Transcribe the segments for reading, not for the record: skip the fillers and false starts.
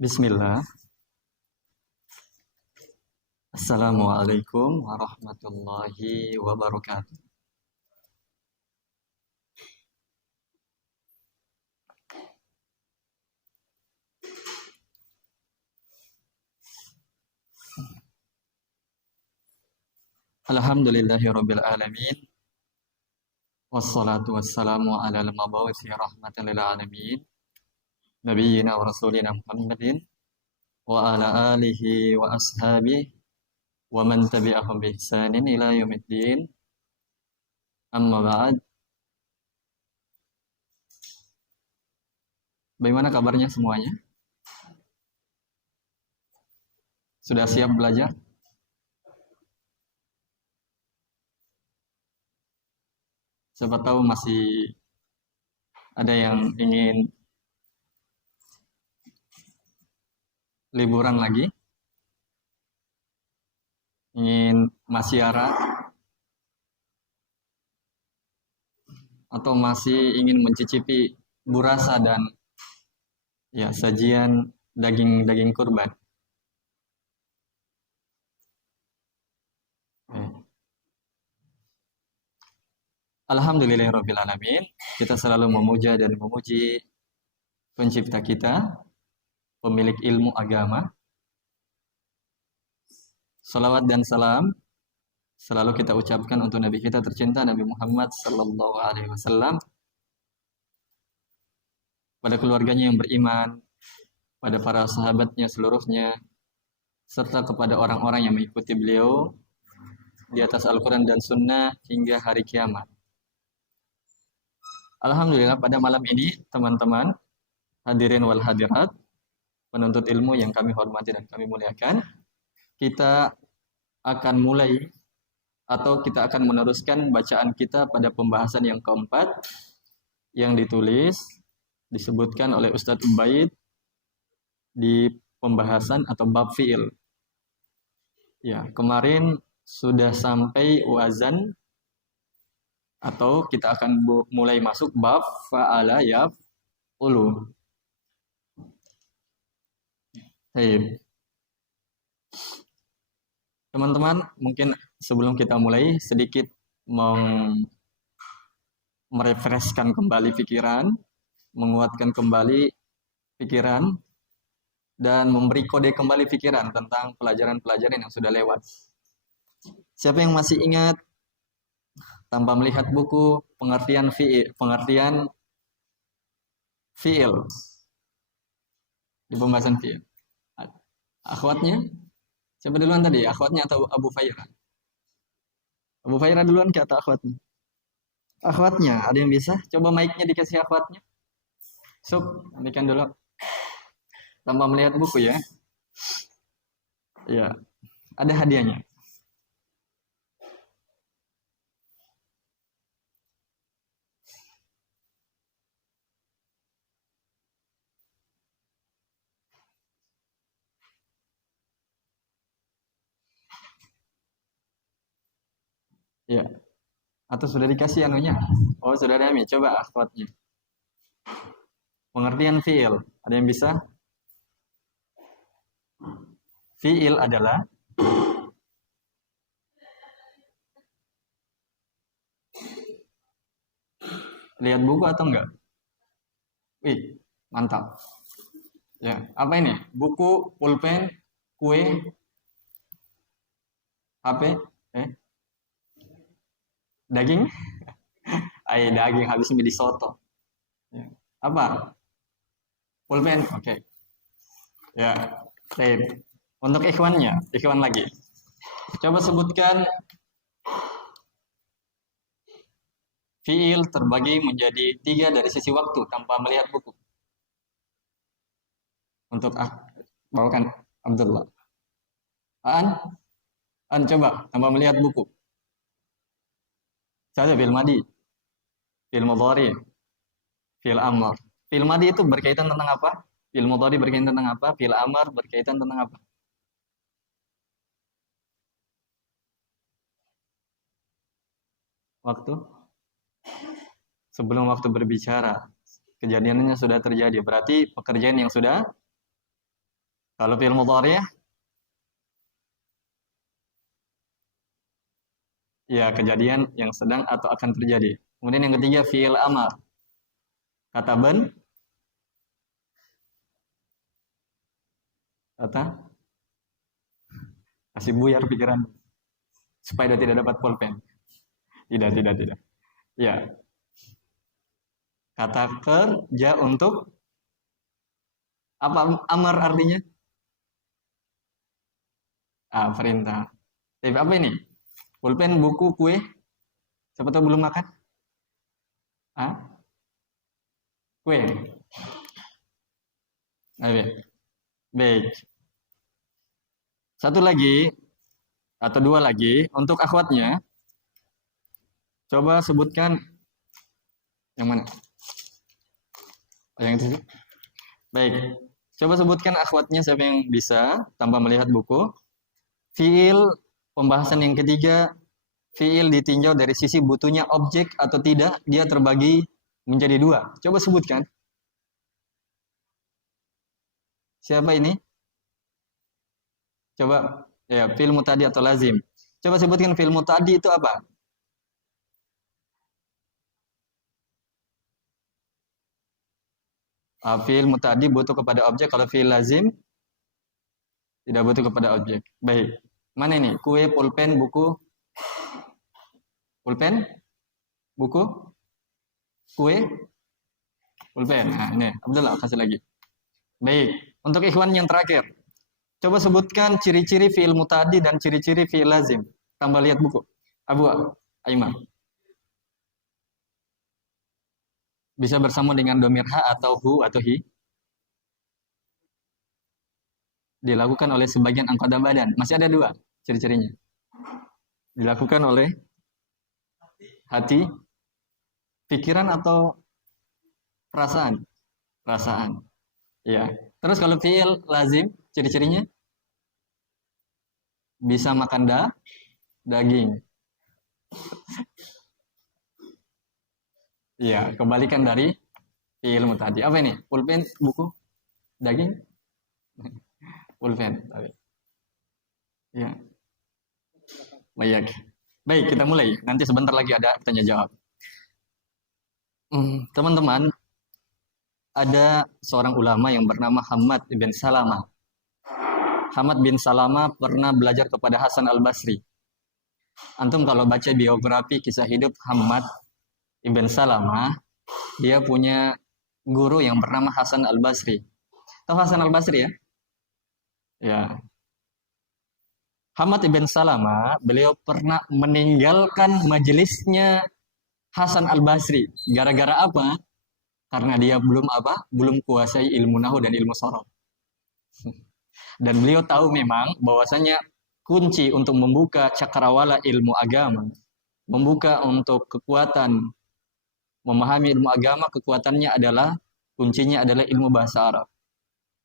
Bismillah. Assalamualaikum warahmatullahi wabarakatuh. Alhamdulillahirabbil alamin. Wassalatu wassalamu ala al-mabu'uthi rahmatan lil alamin. Nabiyyina wa rasulina Muhammadin wa ala alihi wa ashabihi wa man tabi'ahum bi ihsanin ila yaumiddin. Amma ba'd. Bagaimana kabarnya semuanya? Sudah siap belajar? Siapa tahu masih ada yang ingin liburan lagi, ingin masyarah, atau masih ingin mencicipi burasa dan sajian daging kurban. Alhamdulillahirabbil alamin. Kita selalu memuja dan memuji pencipta kita, pemilik ilmu agama. Salawat dan salam selalu kita ucapkan untuk Nabi kita tercinta, Nabi Muhammad sallallahu alaihi wasallam, pada keluarganya yang beriman, pada para sahabatnya seluruhnya, serta kepada orang-orang yang mengikuti beliau di atas Al-Quran dan Sunnah hingga hari kiamat. Alhamdulillah, pada malam ini teman-teman hadirin wal hadirat, penuntut ilmu yang kami hormati dan kami muliakan, kita akan mulai atau kita akan meneruskan bacaan kita pada pembahasan yang keempat yang disebutkan oleh Ustadz Ubaid di pembahasan atau bab fi'il. Ya, kemarin sudah sampai wazan, atau kita akan mulai masuk bab fa'ala yaf'ulu. Baik. Teman-teman, mungkin sebelum kita mulai sedikit merefreshkan kembali pikiran, menguatkan kembali pikiran, dan memberi kode kembali pikiran tentang pelajaran-pelajaran yang sudah lewat. Siapa yang masih ingat tanpa melihat buku pengertian fi'il di pembahasan fi'il? Akhwatnya? Siapa duluan tadi? Akhwatnya atau Abu Fairah? Abu Fairah duluan ke atau akhwatnya? Akhwatnya, ada yang bisa? Coba mic-nya dikasih akhwatnya. Sup, ambilkan dulu. Tanpa melihat buku ya. Ya, ada hadiahnya. Ya. Atau sudah dikasih anunya? Oh, sudah ada Mi. Coba akhwatnya. Pengertian fi'il. Ada yang bisa? Fi'il adalah lihat buku atau enggak? Wih, mantap. Ya, apa ini? Buku, pulpen, kue, HP, daging? Daging habis mie di soto. Ya. Apa? Pulpen, oke. Ya, baik. Untuk ikhwan lagi. Coba sebutkan fi'il terbagi menjadi 3 dari sisi waktu tanpa melihat buku. Untuk bawakan Abdullah. An coba tanpa melihat buku. Saja fi'il madi, fi'il mudhari, fi'il amr. Fi'il madi itu berkaitan tentang apa? Fi'il mudhari berkaitan tentang apa? Fi'il amr berkaitan tentang apa? Waktu sebelum waktu berbicara. Kejadiannya sudah terjadi. Berarti pekerjaan yang sudah Kalau fi'il mudhari ya kejadian yang sedang atau akan terjadi. Kemudian yang ketiga fi'il amar. Kata ben, kata kasih buyar pikiran supaya dia tidak dapat pulpen. Tidak, tidak, tidak. Ya, kata kerja untuk apa amar artinya? Perintah. Tapi apa ini? Pulpen, buku, kue. Siapa tahu belum makan? Kue. Oke. Baik. Satu lagi atau dua lagi untuk akhwatnya. Coba sebutkan yang mana? Yang itu. Baik. Coba sebutkan akhwatnya siapa yang bisa tanpa melihat buku. Fiil pembahasan yang ketiga, fiil ditinjau dari sisi butuhnya objek atau tidak, dia terbagi menjadi dua. Coba sebutkan. Siapa ini? Coba ya, fiil mutadi atau lazim. Coba sebutkan fiil mutadi itu apa? Fiil mutadi butuh kepada objek, kalau fiil lazim tidak butuh kepada objek. Baik. Mana ini? Kue, pulpen, buku. Pulpen? Buku? Kue? Pulpen. Nah, ini. Abdullah, kasih lagi. Baik. Untuk ikhwan yang terakhir. Coba sebutkan ciri-ciri fiil mutadi dan ciri-ciri fiil lazim. Tambah lihat buku. Abu Aiman. Bisa bersama dengan domir ha atau hu atau hi. Dilakukan oleh sebagian anggota badan. Masih ada dua ciri-cirinya. Dilakukan oleh hati, pikiran atau perasaan? Perasaan. Ya. Terus kalau fiil lazim, ciri-cirinya bisa makan daging. Iya, kebalikan dari fiil mutadi. Apa ini? Pulpen, buku, daging? Pulpen. Ya. Baik. Baik, kita mulai. Nanti sebentar lagi ada tanya jawab. Teman-teman, ada seorang ulama yang bernama Hamad bin Salama. Hamad bin Salama pernah belajar kepada Hasan al-Basri. Antum kalau baca biografi kisah hidup Hamad ibn Salama, dia punya guru yang bernama Hasan al-Basri. Tahu Hasan al-Basri ya? Ya. Hamad ibn Salama, beliau pernah meninggalkan majelisnya Hasan al-Basri. Gara-gara apa? Karena dia belum kuasai ilmu nahwu dan ilmu sorof. Dan beliau tahu memang bahwasanya kunci untuk membuka cakrawala ilmu agama, membuka untuk kekuatan memahami ilmu agama, kekuatannya adalah kuncinya adalah ilmu bahasa Arab.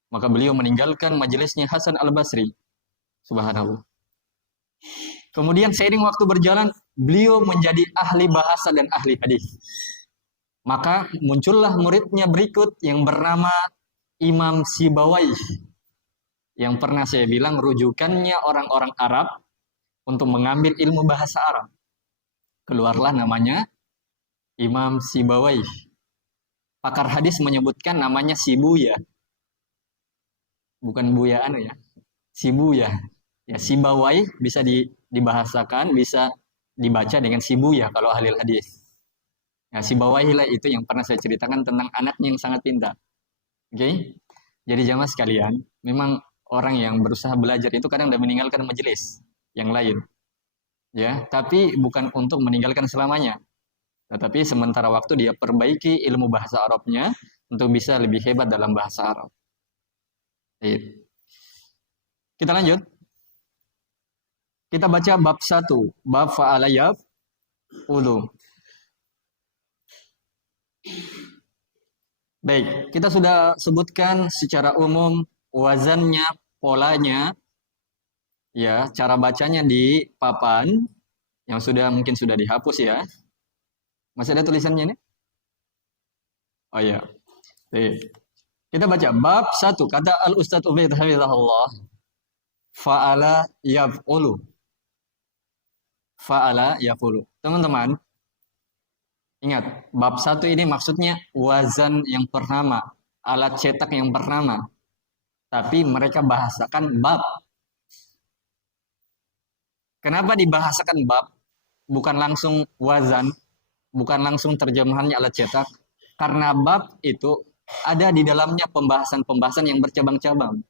Maka beliau meninggalkan majelisnya Hasan al-Basri. Subhanallah. Kemudian seiring waktu berjalan, beliau menjadi ahli bahasa dan ahli hadis. Maka muncullah muridnya berikut yang bernama Imam Sibawai. Yang pernah saya bilang rujukannya orang-orang Arab untuk mengambil ilmu bahasa Arab. Keluarlah namanya Imam Sibawai. Pakar hadis menyebutkan namanya Sibuya. Bukan Buya ya. Sibuya. Ya, Sibawai bisa dibahasakan, bisa dibaca dengan Sibuya kalau ahli hadis. Nah, Sibawai lah itu yang pernah saya ceritakan tentang anaknya yang sangat pintar. Oke? Jadi jamaah sekalian, memang orang yang berusaha belajar itu kadang udah meninggalkan majelis yang lain. Ya, tapi bukan untuk meninggalkan selamanya. Tetapi sementara waktu dia perbaiki ilmu bahasa Arabnya untuk bisa lebih hebat dalam bahasa Arab. Baik. Kita lanjut. Kita baca bab 1, bab fa'ala yaf'ulu. Baik, kita sudah sebutkan secara umum wazannya, polanya, ya, cara bacanya di papan yang mungkin sudah dihapus ya. Masih ada tulisannya ini? Oh ya. Baik. Kita baca bab 1, kata Al-Ustadz Ubaid hafizahullah, fa'ala yaf'ulu. Fa'ala yaf'ulu. Teman-teman, ingat, bab 1 ini maksudnya wazan yang pertama, alat cetak yang pertama. Tapi mereka bahasakan bab. Kenapa dibahasakan bab? Bukan langsung wazan, bukan langsung terjemahannya alat cetak. Karena bab itu ada di dalamnya pembahasan-pembahasan yang bercabang-cabang.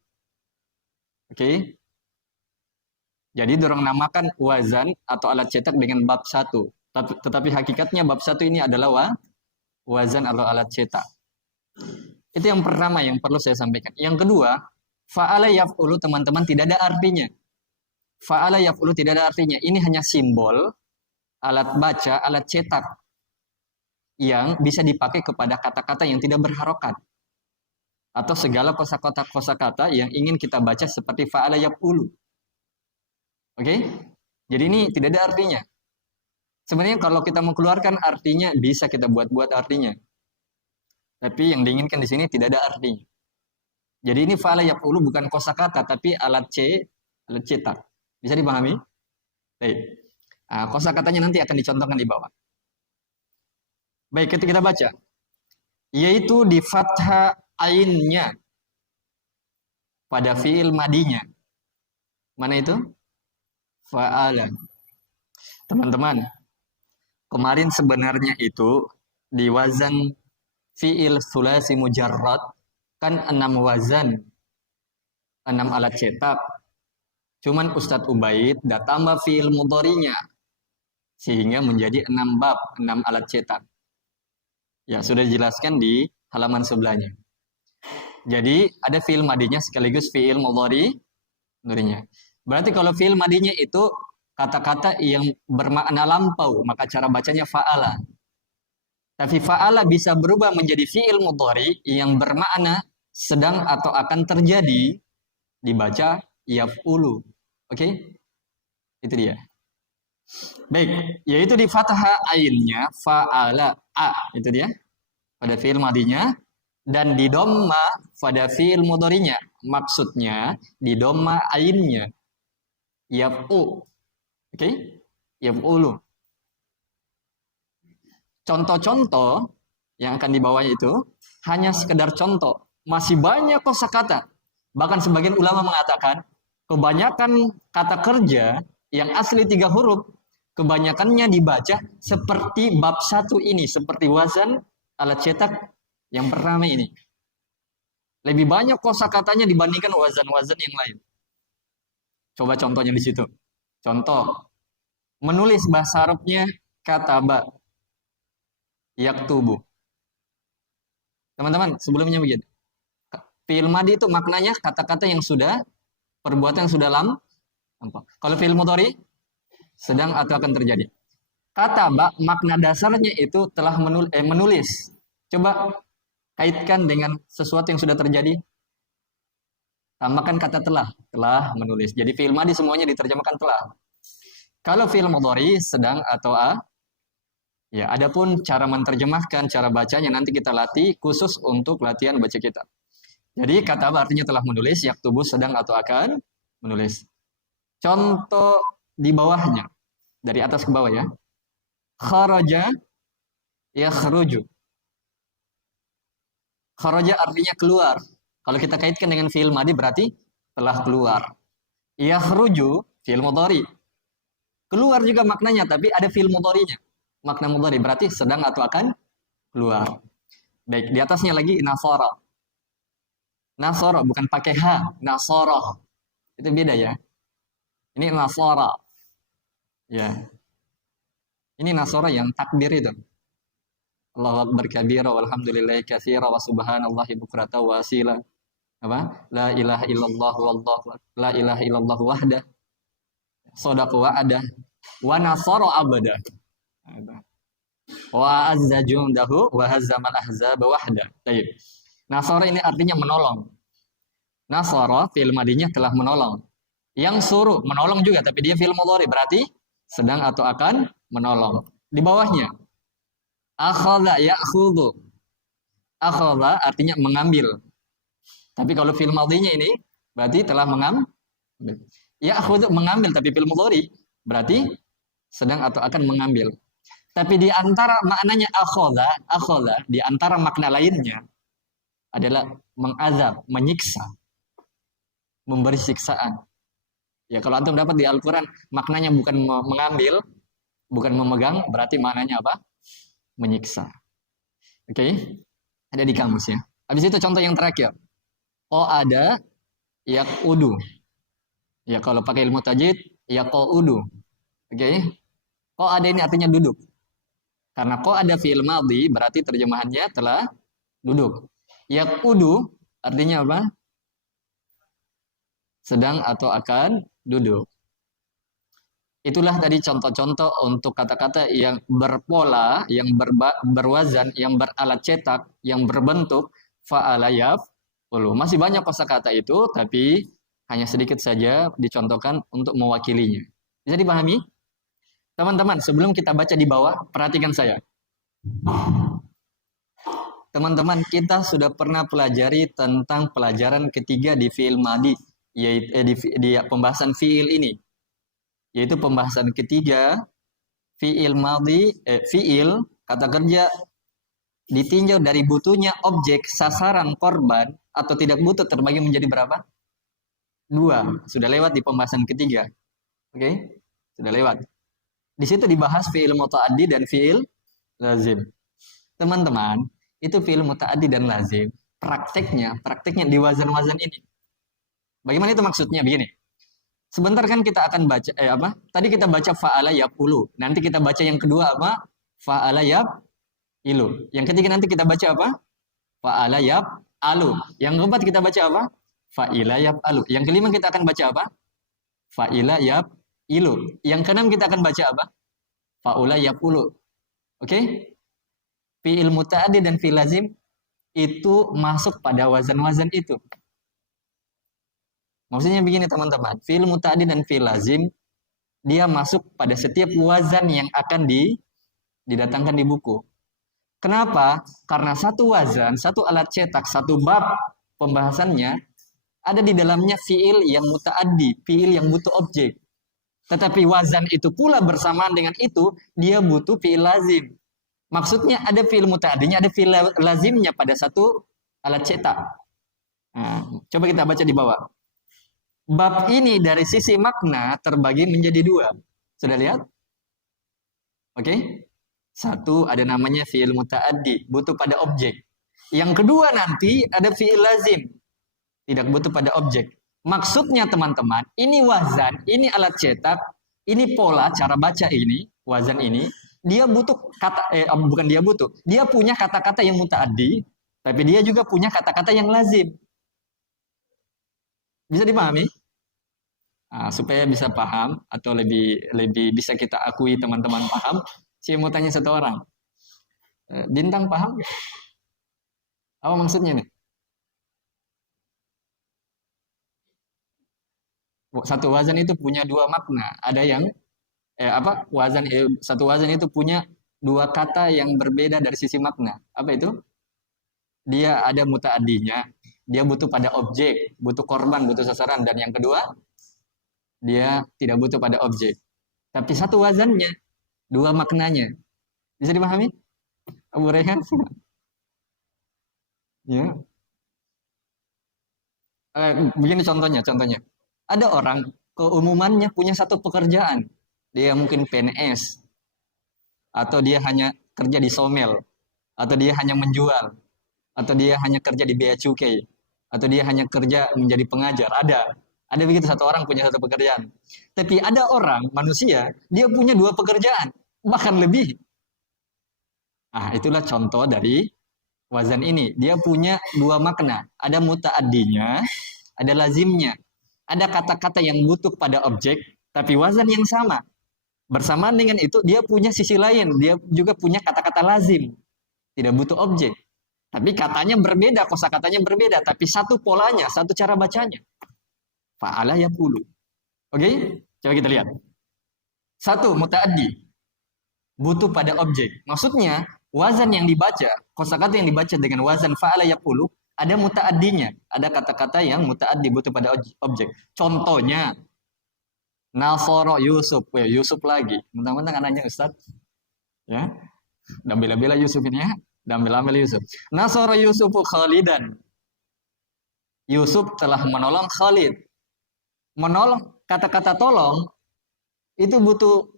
Oke? Jadi dorong namakan wazan atau alat cetak dengan bab 1. Tetapi hakikatnya bab 1 ini adalah wazan atau alat cetak. Itu yang pertama yang perlu saya sampaikan. Yang kedua, fa'ala yaf'ulu teman-teman tidak ada artinya. Fa'ala yaf'ulu tidak ada artinya. Ini hanya simbol, alat baca, alat cetak yang bisa dipakai kepada kata-kata yang tidak berharokat. Atau segala kosakata yang ingin kita baca seperti fa'ala yaf'ulu. Oke? Jadi ini tidak ada artinya. Sebenarnya kalau kita mengeluarkan artinya, bisa kita buat-buat artinya. Tapi yang diinginkan di sini tidak ada artinya. Jadi ini fa'ala yaf'ulu bukan kosakata, tapi alat cetak. Bisa dipahami? Baik. Nah, kosakatanya nanti akan dicontohkan di bawah. Baik, kita baca. Yaitu di fathah ainnya pada fi'il madinya. Mana itu? Fa'ala. Teman-teman, kemarin sebenarnya itu di wazan fi'il sulasi mujarrad kan 6 wazan, 6 alat cetak. Cuman Ustadz Ubaid dah tambah fi'il mudhari'nya sehingga menjadi 6 bab, 6 alat cetak. Ya, sudah dijelaskan di halaman sebelahnya. Jadi ada fi'il madinya sekaligus fi'il mudhari'nya. Berarti kalau fi'il madinya itu kata-kata yang bermakna lampau, maka cara bacanya fa'ala. Tapi fa'ala bisa berubah menjadi fi'il mudhari yang bermakna sedang atau akan terjadi, dibaca yaf'ulu. Oke? Itu dia. Baik, yaitu di fathah ainnya fa'ala a, itu dia. Pada fi'il madinya dan di dhamma pada fi'il mudhari'nya. Maksudnya di dhamma ainnya. Yaf'u. Oke? Yaf'ulu. Contoh-contoh yang akan dibawanya itu hanya sekedar contoh. Masih banyak kosakata. Bahkan sebagian ulama mengatakan kebanyakan kata kerja yang asli 3 huruf, kebanyakannya dibaca seperti bab 1 ini, seperti wazan alat cetak yang pertama ini. Lebih banyak kosakatanya dibandingkan wazan-wazan yang lain. Coba contohnya di situ. Contoh, menulis bahasa Arabnya kataba, yaktubu. Teman-teman, sebelumnya begini. Fi'il madi itu maknanya kata-kata yang sudah, perbuatan yang sudah lampau. Kalau fi'il mudhari sedang atau akan terjadi. Kataba makna dasarnya itu telah menulis. Coba kaitkan dengan sesuatu yang sudah terjadi. Tambahkan kata telah menulis. Jadi fi'il madi semuanya diterjemahkan telah. Kalau fi'il mudhari sedang atau ya, adapun cara menerjemahkan, cara bacanya nanti kita latih khusus untuk latihan baca kitab. Jadi kata artinya telah menulis, yaktubu sedang atau akan menulis. Contoh di bawahnya, dari atas ke bawah ya. Kharaja yakhruju. Kharaja artinya keluar. Kalau kita kaitkan dengan fi'il madi berarti telah keluar. Yakhruju fi'il mudhari. Keluar juga maknanya, tapi ada fi'il mudhari'nya. Makna mudhari berarti sedang atau akan keluar. Baik, di atasnya lagi nasara. Nasara bukan pakai ha, nasara. Itu beda ya. Ini nasara. Ya. Ini nasara yang takbir itu. Allahu akbar kabira walhamdulillahi katsira wa subhanallahi bukrata wa asila. Apa? La ilaha illallah wallahu la ilaha illallah wahda. Shadaqa wa'ada wa nasara abada. Wa azza jundahu wa hazzamal ahzaba wahda. Baik. Nasara ini artinya menolong. Nasara fi'il madinya telah menolong. Yang suruh menolong juga, tapi dia fi'il mudhari berarti sedang atau akan menolong. Di bawahnya akhadha ya'khudhu. Akhadha artinya mengambil. Tapi kalau fi'il madhinya ini berarti telah mengambil. Ya akhudhu mengambil, tapi fi'il mudhari berarti sedang atau akan mengambil. Tapi di antara maknanya akhadha, di antara makna lainnya adalah mengazab, menyiksa, memberi siksaan. Ya kalau antum dapat di Al-Quran maknanya bukan mengambil, bukan memegang, berarti maknanya apa? Menyiksa. Oke? Ada di kamus ya. Habis itu contoh yang terakhir. Oh ada yaqudu. Ya kalau pakai ilmu tajwid yaqudu. Oke? Kok ada ini artinya duduk. Karena kok ada fi'il madhi berarti terjemahannya telah duduk. Yaqudu artinya apa? Sedang atau akan duduk. Itulah tadi contoh-contoh untuk kata-kata yang berpola, yang berwazan, yang beralat cetak, yang berbentuk fa'ala yaf'ulu. Masih banyak kosakata itu, tapi hanya sedikit saja dicontohkan untuk mewakilinya. Bisa dipahami? Teman-teman, sebelum kita baca di bawah, perhatikan saya. Teman-teman, kita sudah pernah pelajari tentang pelajaran ketiga di fi'il madhi, yaitu di pembahasan fi'il ini. Yaitu pembahasan ketiga fi'il madhi, fi'il kata kerja ditinjau dari butuhnya objek, sasaran, korban atau tidak butuh terbagi menjadi berapa? 2. Sudah lewat di pembahasan ketiga. Oke? Sudah lewat. Di situ dibahas fi'il muta'addi dan fi'il lazim. Teman-teman, itu fi'il muta'addi dan lazim. Prakteknya di wazan-wazan ini. Bagaimana itu maksudnya? Begini. Sebentar kan kita akan baca Tadi kita baca fa'ala yaqulu. Nanti kita baca yang kedua apa? Fa'ala yaq'ilu. Yang ketiga nanti kita baca apa? Fa'ala yaq'alu. Yang keempat kita baca apa? Fa'ila yaq'alu. Yang kelima kita akan baca apa? Fa'ila yaq'ilu. Yang keenam kita akan baca apa? Fa'ula yaq'ulu. Oke? Fi'il muta'addi dan fi'il lazim itu masuk pada wazan-wazan itu. Maksudnya begini teman-teman, fi'il muta'addi dan fi'il lazim dia masuk pada setiap wazan yang akan didatangkan di buku. Kenapa? Karena satu wazan, satu alat cetak, satu bab pembahasannya ada di dalamnya fi'il yang muta'addi, fi'il yang butuh objek. Tetapi wazan itu pula bersamaan dengan itu dia butuh fi'il lazim. Maksudnya ada fi'il muta'addinya, ada fi'il lazimnya pada satu alat cetak. Nah, coba kita baca di bawah. Bab ini dari sisi makna terbagi menjadi 2. Sudah lihat? Oke? Satu ada namanya fi'il muta'addi, butuh pada objek. Yang kedua nanti ada fi'il lazim, tidak butuh pada objek. Maksudnya teman-teman, ini wazan, ini alat cetak, ini pola cara baca ini, wazan ini, dia butuh bukan dia butuh, dia punya kata-kata yang muta'addi, tapi dia juga punya kata-kata yang lazim. Bisa dipahami? Nah, supaya bisa paham atau lebih bisa kita akui teman-teman paham, saya mau tanya satu orang. Bintang paham gak? Apa maksudnya nih? Satu wazan itu punya 2 makna. Ada yang satu wazan itu punya 2 kata yang berbeda dari sisi makna. Apa itu? Dia ada muta'addinya, dia butuh pada objek, butuh korban, butuh sasaran, dan yang kedua dia tidak butuh pada objek. Tapi satu wazannya, 2 maknanya. Bisa dipahami? Abu Rehan? Ya. Begini contohnya. Ada orang keumumannya punya satu pekerjaan. Dia mungkin PNS, atau dia hanya kerja di somel, atau dia hanya menjual, atau dia hanya kerja di bea cukai, atau dia hanya kerja menjadi pengajar. Ada begitu, satu orang punya satu pekerjaan. Tapi ada orang, manusia, dia punya 2 pekerjaan, bahkan lebih. Nah, itulah contoh dari wazan ini. Dia punya 2 makna. Ada muta'addinya, ada lazimnya. Ada kata-kata yang butuh pada objek, tapi wazan yang sama. Bersamaan dengan itu, dia punya sisi lain. Dia juga punya kata-kata lazim. Tidak butuh objek. Tapi katanya berbeda, kosakatanya berbeda. Tapi satu polanya, satu cara bacanya. Fa'ala yaqulu. Oke? Coba kita lihat. 1, muta'addi. Butuh pada objek. Maksudnya, wazan yang dibaca, kosakata yang dibaca dengan wazan fa'ala yaqulu, ada muta'addinya. Ada kata-kata yang muta'addi butuh pada objek. Contohnya, Nasoro Yusuf. Yusuf lagi. Mentang-mentang anaknya Ustaz. Ya, dan bela-bela Yusuf ini ya. Dan bela-bela Yusuf. Nasoro Yusufu Khalidan. Yusuf telah menolong Khalid. Menolong, kata-kata tolong, itu butuh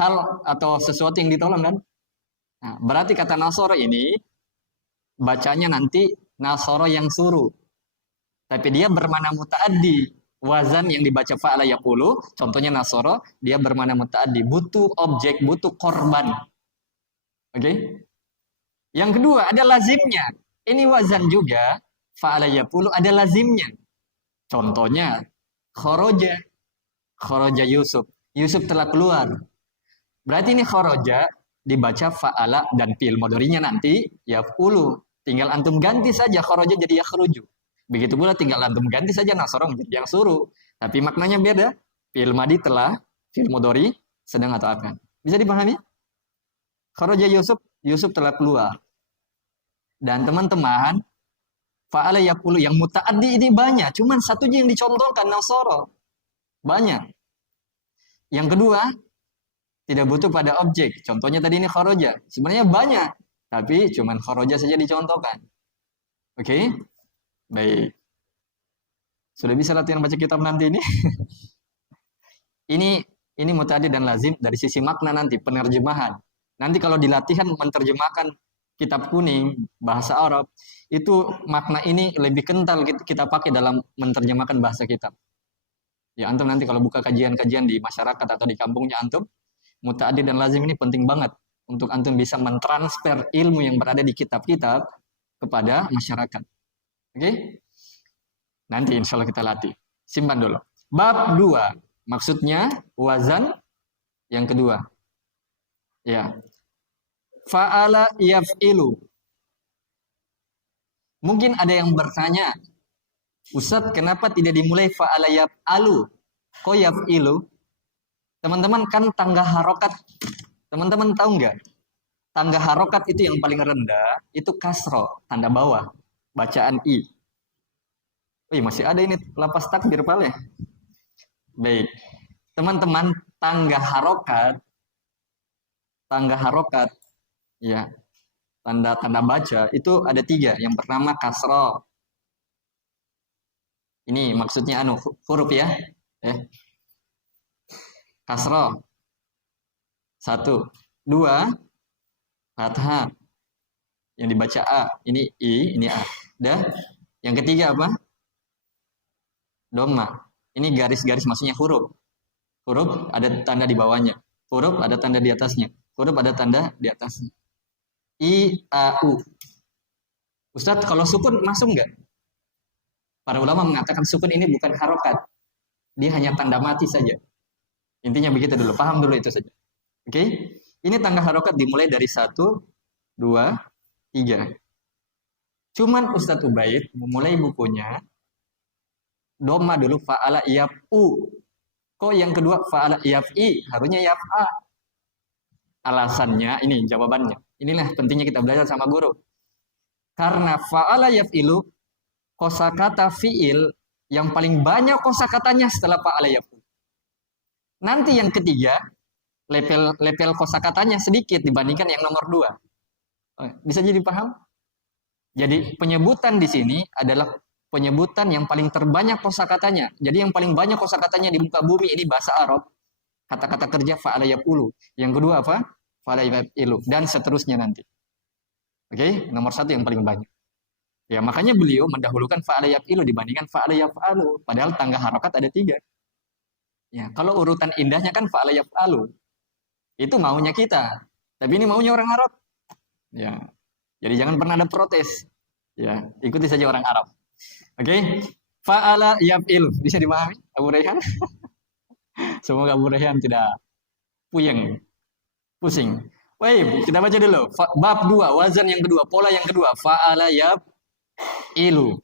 hal atau sesuatu yang ditolong kan? Nah, berarti kata Nasoro ini, bacanya nanti Nasoro yang suruh. Tapi dia bermana muta'addi. Wazan yang dibaca fa'ala yaqulu, contohnya Nasoro, dia bermana muta'addi. Butuh objek, butuh korban. Oke? Yang kedua, ada lazimnya. Ini wazan juga, fa'ala yaqulu, ada lazimnya. Contohnya, khoroja. Khoroja Yusuf. Yusuf telah keluar. Berarti ini khoroja dibaca fa'ala dan fi'il mudhari'nya nanti yaqulu. Tinggal antum ganti saja khoroja jadi yakhruju. Begitu pula tinggal antum ganti saja Nasoro menjadi yang suruh. Tapi maknanya beda. Fi'il madi telah, fi'il mudhari sedang atau akan. Bisa dipahami? Kharaja Yusuf, Yusuf telah keluar. Dan teman-teman, fa'ala yaqulu yang muta'addi ini banyak. Cuman satunya yang dicontohkan Nasoro. Banyak. Yang kedua, tidak butuh pada objek. Contohnya tadi ini kharaja. Sebenarnya banyak. Tapi cuman kharaja saja dicontohkan. Oke? Baik. Sudah bisa latihan baca kitab nanti ini? Ini muta'addi dan lazim dari sisi makna nanti, penerjemahan. Nanti kalau di latihan menerjemahkan kitab kuning, bahasa Arab, itu makna ini lebih kental kita pakai dalam menerjemahkan bahasa kitab. Ya, antum nanti kalau buka kajian-kajian di masyarakat atau di kampungnya antum, muta'addi dan lazim ini penting banget untuk antum bisa mentransfer ilmu yang berada di kitab-kitab kepada masyarakat. Oke? Nanti insya Allah kita latih. Simpan dulu. Bab 2. Maksudnya wazan yang kedua. Ya. Fa'ala yaf'ilu. Mungkin ada yang bertanya, Ustadz, kenapa tidak dimulai fa'ala yaf'alu? Kok yaf'ilu? Teman-teman kan tangga harokat. Teman-teman tahu nggak? Tangga harokat itu yang paling rendah, itu kasro, tanda bawah. Bacaan I. Masih ada ini lapas takbir pale. Baik. Teman-teman, tangga harokat, ya, tanda-tanda baca itu ada 3. Yang pertama kasro. Ini maksudnya huruf ya. Kasro. 1. 2. Fathah. Yang dibaca A. Ini I, ini A. Dah. Yang ketiga apa? Dhamma. Ini garis-garis maksudnya huruf. Huruf ada tanda di bawahnya. Huruf ada tanda di atasnya. Huruf ada tanda di atasnya. I, A, U. Ustadz, kalau sukun masuk nggak? Para ulama mengatakan sukun ini bukan harokat. Dia hanya tanda mati saja. Intinya begitu dulu. Paham dulu itu saja. Oke? Ini tangga harokat dimulai dari 1, 2, 3. Cuman Ustadz Ubaid memulai bukunya dhamma dulu fa'ala yaf'u. Kok yang kedua fa'ala yaf'i? Harusnya yaf'a. Alasannya, ini jawabannya. Inilah pentingnya kita belajar sama guru. Karena fa'ala yaf'ilu, kosakata fi'il yang paling banyak kosakatanya setelah fa'ala yaf'u. Nanti yang ketiga, level kosakatanya sedikit dibandingkan yang nomor 2. Bisa jadi paham? Jadi penyebutan di sini adalah penyebutan yang paling terbanyak kosakatanya. Jadi yang paling banyak kosakatanya di muka bumi ini bahasa Arab. Kata-kata kerja fa'ala yaf'ulu. Yang kedua apa? Fa'ala yaf'ilu. Dan seterusnya nanti. Oke? Nomor 1 yang paling banyak. Ya, makanya beliau mendahulukan fa'ala yaf'ilu dibandingkan fa'ala yaf'alu. Padahal tangga harokat ada 3. Ya, kalau urutan indahnya kan fa'ala yaf'alu. Itu maunya kita. Tapi ini maunya orang Arab. Ya. Jadi jangan pernah ada protes. Ya, ikuti saja orang Arab. Oke? Fa'ala yaf'il. Bisa dimahami Abu Rayhan? Semoga Abu Rayhan tidak pusing. Baik, kita baca dulu. Bab 2, wazan yang kedua, pola yang kedua. Fa'ala yaf'ilu.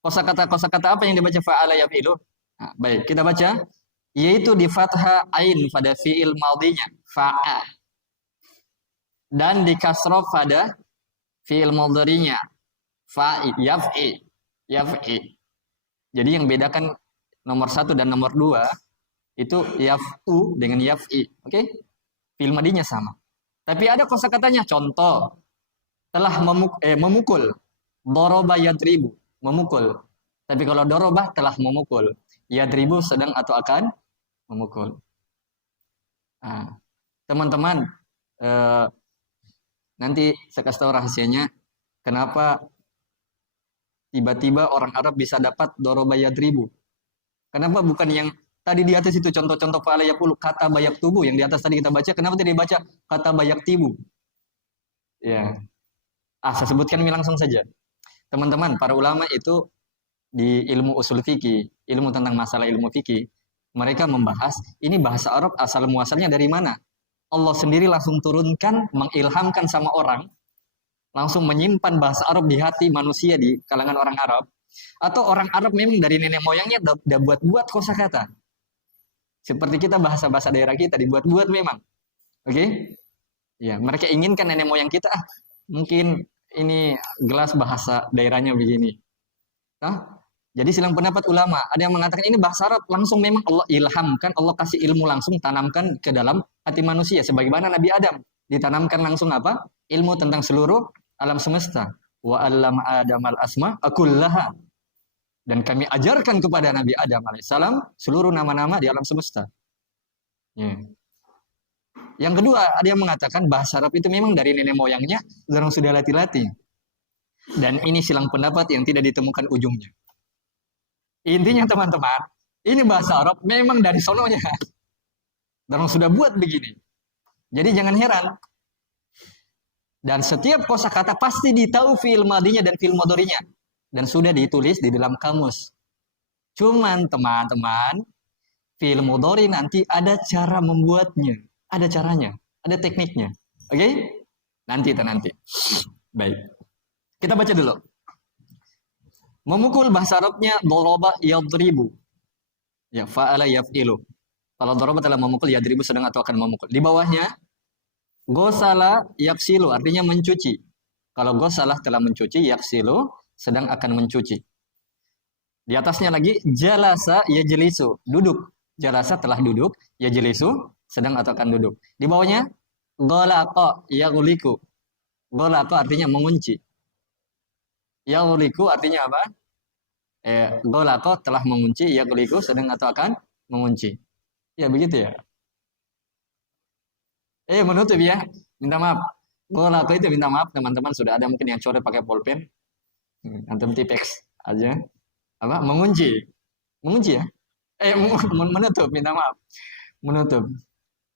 Kosakata apa yang dibaca fa'ala yaf'ilu? Nah, baik, kita baca. Yaitu di fathah ain pada fi'il madhinya. Fa'a. Dan di kasroh pada fi'il mudhari'nya. Fa'i, yaf'i, yaf'i. Jadi yang bedakan nomor 1 dan nomor 2 itu yaf'u dengan yaf'i. Oke? Fi'il madinya sama. Tapi ada kosakatanya. Contoh, telah memukul. Doroba yadribu, memukul. Tapi kalau doroba telah memukul. Yadribu sedang atau akan memukul. Nah, teman-teman, nanti saya kasih tahu rahasianya. Kenapa tiba-tiba orang Arab bisa dapat doroba yadribu? Kenapa bukan yang tadi di atas itu contoh-contoh fa'ala yaqulu kata bayak tubuh yang di atas tadi kita baca, kenapa tidak dibaca kata bayak tibu? Ya. Saya sebutkan ini langsung saja. Teman-teman, para ulama itu di ilmu usul fikih, ilmu tentang masalah ilmu fikih, mereka membahas ini bahasa Arab asal muasalnya dari mana. Allah sendiri langsung turunkan, mengilhamkan sama orang, langsung menyimpan bahasa Arab di hati manusia di kalangan orang Arab, atau orang Arab memang dari nenek moyangnya udah buat-buat kosakata. Seperti kita bahasa-bahasa daerah kita dibuat-buat memang. Oke? Ya, mereka inginkan nenek moyang kita mungkin ini gelas bahasa daerahnya begini. Jadi silang pendapat ulama, ada yang mengatakan ini bahasa Arab langsung memang Allah ilhamkan, Allah kasih ilmu langsung tanamkan ke dalam hati manusia sebagaimana Nabi Adam ditanamkan langsung apa? Ilmu tentang seluruh alam semesta. Wa 'allama Adamal asma akullaha. Dan kami ajarkan kepada Nabi Adam alaihissalam seluruh nama-nama di alam semesta. Ya. Yang kedua, ada yang mengatakan bahasa Arab itu memang dari nenek moyangnya orang sudah latih-latih. Dan ini silang pendapat yang tidak ditemukan ujungnya. Intinya teman-teman, ini bahasa Arab memang dari sononya. Orang sudah buat begini. Jadi jangan heran. Dan setiap kosakata pasti ditahu fi'il madinya dan fi'il mudhari'nya. Dan sudah ditulis di dalam kamus. Cuman teman-teman, fi'il mudhari nanti ada cara membuatnya. Ada caranya, ada tekniknya. Oke? Nanti. Baik. Kita baca dulu. Memukul bahasa Arabnya doroba yadribu. Ya, fa'ala yaf'ilu. Kalau doroba telah memukul, yadribu sedang atau akan memukul. Di bawahnya, gosala yaksilu, artinya mencuci. Kalau gosalah telah mencuci, yaksilu sedang akan mencuci. Di atasnya lagi, jalasa yajlisu, duduk. Jalasa telah duduk, yajlisu sedang atau akan duduk. Di bawahnya, golaqa yaguliku. Golaqa artinya mengunci. Yaguliku artinya apa? Golaqa telah mengunci, yaguliku sedang atau akan mengunci. Ya begitu ya. Menutup ya. Minta maaf. Golaqa itu minta maaf teman-teman, sudah ada mungkin yang coret pakai pulpen. Antum tipex aja. Apa? Mengunci. Mengunci ya? Menutup, minta maaf. Menutup.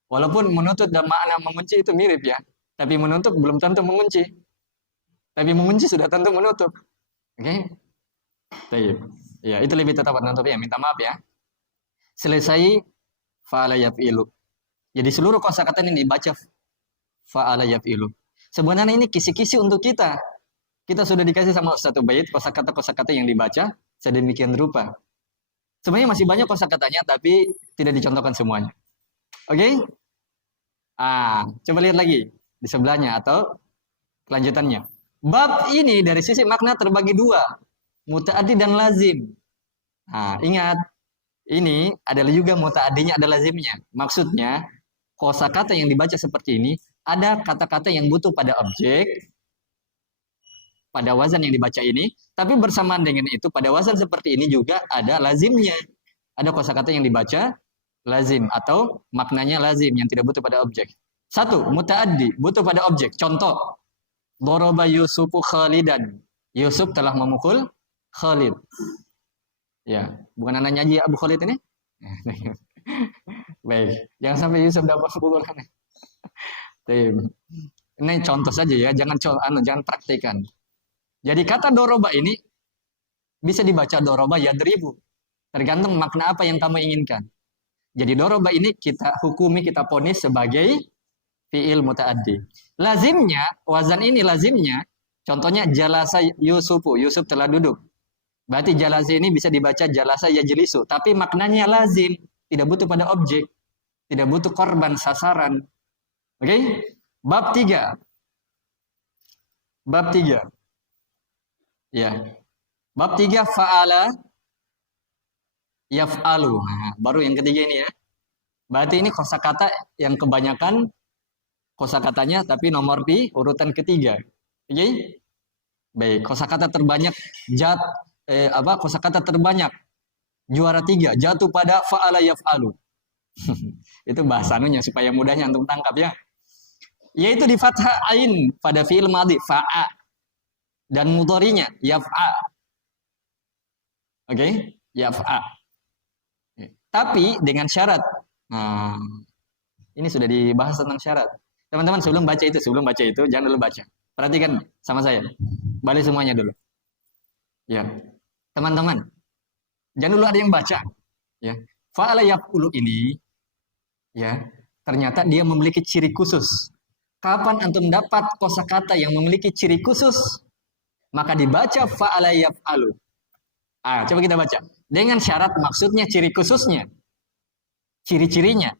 Walaupun menutup dan makna mengunci itu mirip ya. Tapi menutup belum tentu mengunci. Tapi mengunci sudah tentu menutup. Oke? Baik. Ya, itu lebih tepat menutupnya. Minta maaf ya. Selesai fa'ala yaf'ilu. Jadi seluruh kosakata ini dibaca fa'ala yaf'ilu. Sebenarnya ini kisi-kisi untuk kita. Kita sudah dikasih sama Ustaz Ubaid kosakata-kosakata yang dibaca sedemikian rupa. Sebenarnya masih banyak kosakatanya tapi tidak dicontohkan semuanya. Oke? Coba lihat lagi di sebelahnya atau kelanjutannya. Bab ini dari sisi makna terbagi dua, muta'addi dan lazim. Ingat, ini adalah juga muta'addinya ada lazimnya. Maksudnya, kosakata yang dibaca seperti ini, ada kata-kata yang butuh pada objek, pada wazan yang dibaca ini, tapi bersamaan dengan itu, pada wazan seperti ini juga ada lazimnya. Ada kosakata yang dibaca lazim atau maknanya lazim yang tidak butuh pada objek. Satu, muta'addi, butuh pada objek. Contoh, doroba Yusufu Khalidan. Yusuf telah memukul Khalid. Ya, bukan anak nyaji Abu Khalid ini? Baik, jangan sampai Yusuf dapat pukul kan. Ini contoh saja ya, jangan praktekkan. Jadi kata doroba ini bisa dibaca doroba yadribu. Tergantung makna apa yang kamu inginkan. Jadi doroba ini kita hukumi, kita ponis sebagai fi'il muta'addi. Lazimnya, wazan ini lazimnya, contohnya jalasa Yusufu, Yusuf telah duduk. Berarti jalasa ini bisa dibaca jalasa yajlisu, tapi maknanya lazim, tidak butuh pada objek, tidak butuh korban, sasaran. Oke? Bab 3. Bab 3. Ya. Bab 3 fa'ala yaf'alu. Nah, baru yang ketiga ini ya. Berarti ini kosakata yang kebanyakan kosakatanya tapi nomor di urutan ketiga. Oke? Baik, kosakata terbanyak kosakata terbanyak juara 3 jatuh pada fa'ala yaf'alu. Itu bahasannya supaya mudahnya untuk tangkap ya. Yaitu di fathah ain pada fi'il madhi fa'a dan mudhari'nya yaf'a. Oke? Yaf'a. Tapi dengan syarat. Nah, ini sudah dibahas tentang syarat. Teman-teman sebelum baca itu jangan dulu baca. Perhatikan sama saya. Balik semuanya dulu. Ya. Teman-teman, jangan dulu ada yang baca. Ya. Fa'ala yaf'ulu ini ya, ternyata dia memiliki ciri khusus. Kapan antum dapat kosakata yang memiliki ciri khusus? Maka dibaca fa'ala yaf'alu. Coba kita baca. Dengan syarat maksudnya ciri khususnya. Ciri-cirinya.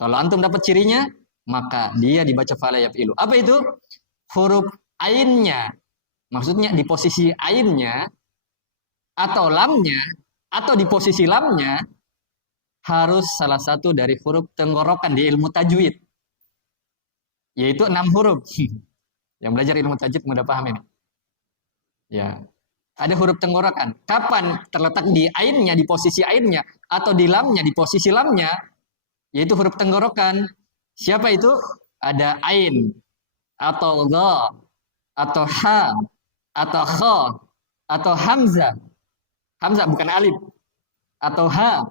Kalau antum dapat cirinya, maka dia dibaca fa'ala yaf'ilu. Apa itu? Huruf ainnya. Maksudnya di posisi ainnya atau lamnya atau di posisi lamnya harus salah satu dari huruf tenggorokan di ilmu tajwid. Yaitu 6 huruf. Yang belajar ilmu tajwid mudah paham ini. Ya. Ada huruf tenggorokan. Kapan terletak di ainnya, di posisi ainnya, atau di lamnya, di posisi lamnya, yaitu huruf tenggorokan. Siapa itu? Ada ain, atau dha, atau ha, atau kha, atau hamzah. Hamzah bukan alif. Atau ha.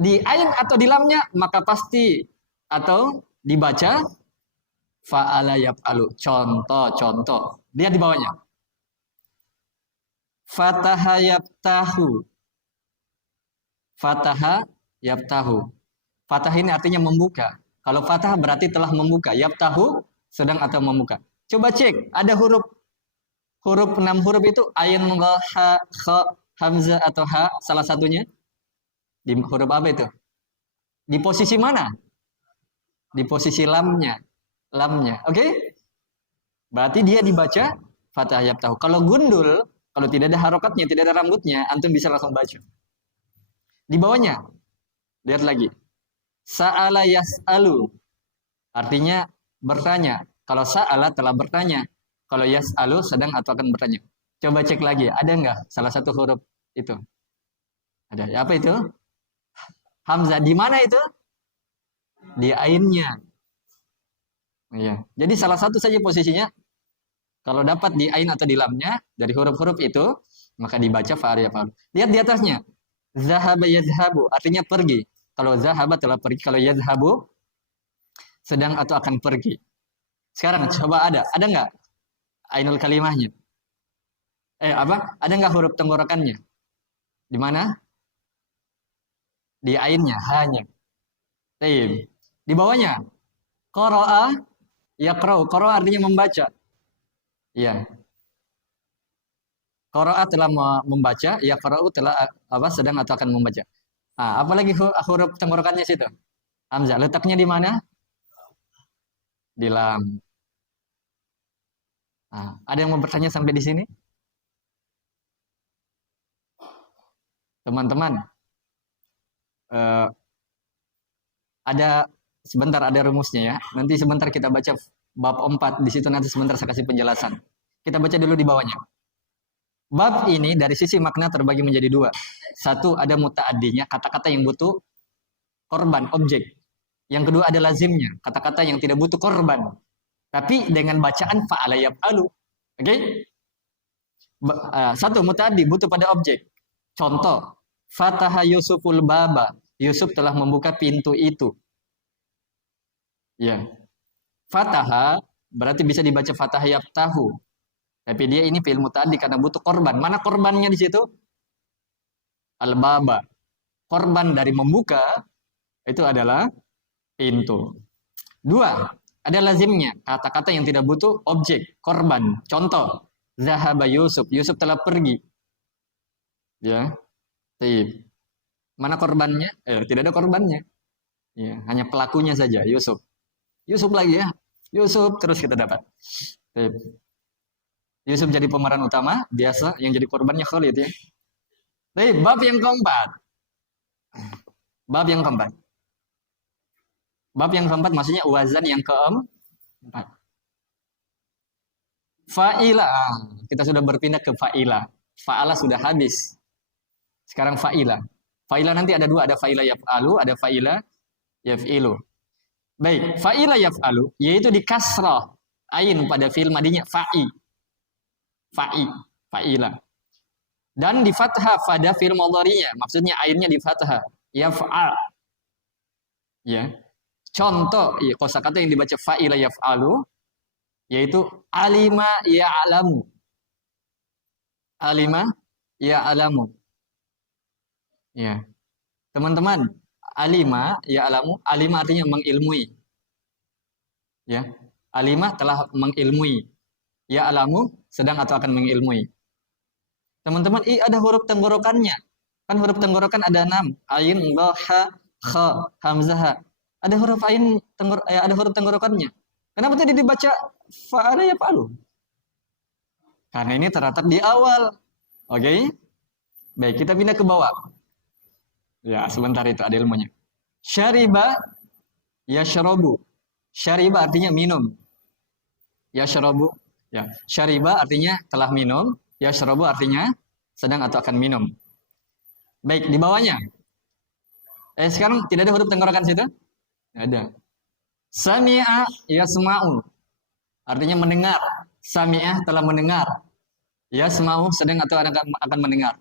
Di ain atau di lamnya, maka pasti atau dibaca fa'ala yaf'alu. Contoh. Lihat di bawahnya. Fataha yaftahu. Fataha yaftahu. Fatah ini artinya membuka. Kalau fatah berarti telah membuka. Yaftahu sedang atau membuka. Coba cek, ada huruf 6 huruf itu ain, gha, ha, kha, hamzah atau ha salah satunya. Di huruf apa itu? Di posisi mana? Di posisi lamnya. Oke? Berarti dia dibaca fatah yaftahu. Kalau gundul, kalau tidak ada harokatnya, tidak ada rambutnya, antum bisa langsung baca. Di bawahnya, lihat lagi. Sa'ala yas'alu. Artinya bertanya. Kalau sa'ala telah bertanya. Kalau yas'alu sedang atau akan bertanya. Coba cek lagi, ada nggak salah satu huruf itu? Ada. Apa itu? Hamzah. Di mana itu? Di ainnya. Ya. Jadi salah satu saja posisinya. Kalau dapat di ain atau di lamnya dari huruf-huruf itu, maka dibaca fa'ala yaf'alu. Lihat di atasnya. Zahaba yazhabu, artinya pergi. Kalau zahaba telah pergi, kalau yazhabu sedang atau akan pergi. Sekarang coba ada nggak ainul kalimahnya? Ada nggak huruf tenggorokannya? Di mana? Di ainnya, hanya. Di bawahnya. Qara'a yaqra'u. Qara'a artinya membaca. Ya. Qara'a telah membaca, yaqra'u telah sedang atau akan membaca. Apalagi huruf tenggorokannya situ? Hamzah. Letaknya di mana? Di lam. Ada yang mau bertanya sampai di sini? Teman-teman, ada rumusnya ya. Nanti sebentar kita baca bab 4. Di situ nanti sebentar saya kasih penjelasan. Kita baca dulu di bawahnya. Bab ini dari sisi makna terbagi menjadi 2. Satu, ada muta'addinya, kata-kata yang butuh korban, objek. Yang kedua ada lazimnya, kata-kata yang tidak butuh korban. Tapi dengan bacaan fa'ala yaf'alu. Oke? Satu, muta'addi, butuh pada objek. Contoh, fataha Yusuful baba. Yusuf telah membuka pintu itu. Ya. Fataha berarti bisa dibaca fataha yaftahu. Tapi dia ini fi'il muta'addi karena butuh korban. Mana korbannya di situ? Al-baba. Korban dari membuka itu adalah pintu. 2, ada lazimnya. Kata-kata yang tidak butuh objek, korban. Contoh, zahaba Yusuf. Yusuf telah pergi. Ya. Mana korbannya? Tidak ada korbannya. Ya, hanya pelakunya saja, Yusuf. Yusuf lagi ya. Yusuf terus kita dapat. Yusuf jadi pemeran utama, biasa yang jadi korbannya Khalid ya. Tapi bab yang keempat. Bab yang keempat. Bab yang keempat maksudnya wazan yang keempat. Fa'ila. Kita sudah berpindah ke fa'ila. Fa'ala sudah habis. Sekarang fa'ila. Fa'ila nanti ada dua, ada fa'ila yaf'alu, ada fa'ila yaf'ilu. Baik, fa'ila yaf'alu yaitu di kasrah ain pada fi'il madinya fa'i. Fa'i, fa'ila. Dan di fathah pada fi'il mudhari'nya, maksudnya ainnya di fathah, yaf'al. Ya. Contoh ya, kosakata yang dibaca fa'ila yaf'alu yaitu alima ya'lamu. Alima ya'lamu. Ya. Teman-teman, alima ya'lamu, alima artinya mengilmui. Ya. Alima telah mengilmui. Ya'lamu sedang atau akan mengilmui. Teman-teman, ada huruf tenggorokannya. Kan huruf tenggorokan ada 6. Ain, dha, ha, kha, hamzah. Ada huruf ain ada huruf tenggorokannya. Kenapa tadi dibaca fa'ala yaf'alu? Karena ini terletak di awal. Oke? Baik, kita pindah ke bawah. Ya, sebentar itu ada ilmunya. Syariba yashrabu. Syariba artinya minum. Yashrabu. Ya, syariba artinya telah minum. Yashrabu artinya sedang atau akan minum. Baik, di bawahnya. Sekarang tidak ada huruf tenggorokan situ? Tidak ada. Sami'a yasma'u. Artinya mendengar. Sami'ah telah mendengar. Yasma'u sedang atau akan mendengar.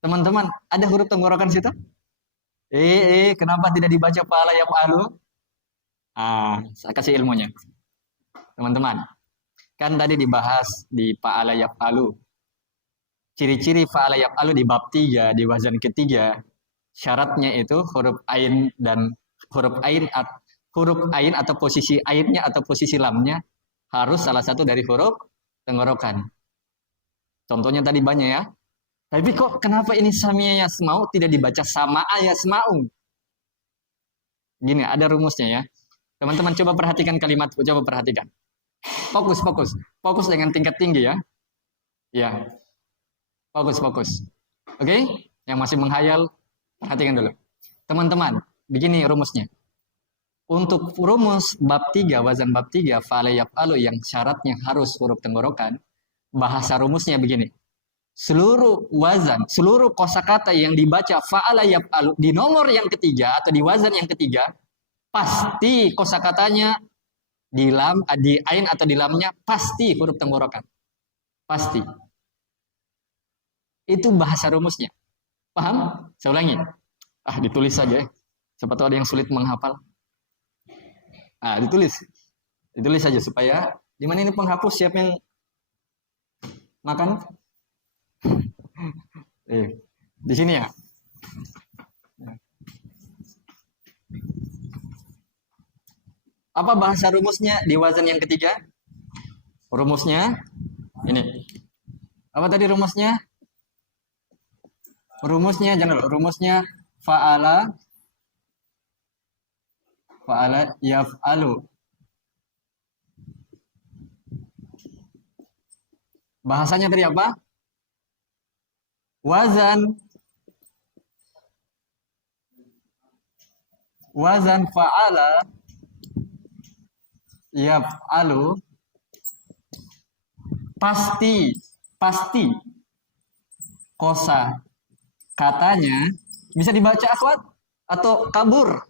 Teman-teman, ada huruf tenggorokan situ? Kenapa tidak dibaca fa'ala yaf'alu? Saya kasih ilmunya. Teman-teman, kan tadi dibahas di fa'ala yaf'alu. Ciri-ciri fa'ala yaf'alu di bab 3, di wazan ketiga, syaratnya itu huruf ain dan huruf ain atau posisi ainnya atau posisi lamnya harus salah satu dari huruf tenggorokan. Contohnya tadi banyak ya. Tapi kok kenapa ini sami'a yasma'u tidak dibaca sama'a yasma'u? Gini, ada rumusnya ya. Teman-teman coba perhatikan kalimat, coba perhatikan. Fokus dengan tingkat tinggi ya. Ya. Fokus. Oke? Yang masih menghayal, perhatikan dulu. Teman-teman, begini rumusnya. Untuk rumus bab 3, wazan bab 3, fa'ala yaf'alu yang syaratnya harus huruf tenggorokan, bahasa rumusnya begini. Seluruh wazan, seluruh kosakata yang dibaca fa'ala yaf'alu di nomor yang ketiga atau di wazan yang ketiga, pasti kosakatanya di ain atau di lamnya pasti huruf tenggorokan. Pasti. Itu bahasa rumusnya. Paham? Saya ulangi. Ditulis saja ya. Siapa tahu ada yang sulit menghafal. Ditulis. Ditulis saja supaya di mana ini penghapus, siapa yang makan? Di sini ya. Apa bahasa rumusnya di wazan yang ketiga? Rumusnya ini. Apa tadi rumusnya? Rumusnya fa'ala yaf'alu. Bahasanya tadi apa? Wazan fa'ala yaf'alu pasti kosa katanya bisa dibaca akhwat atau kabur.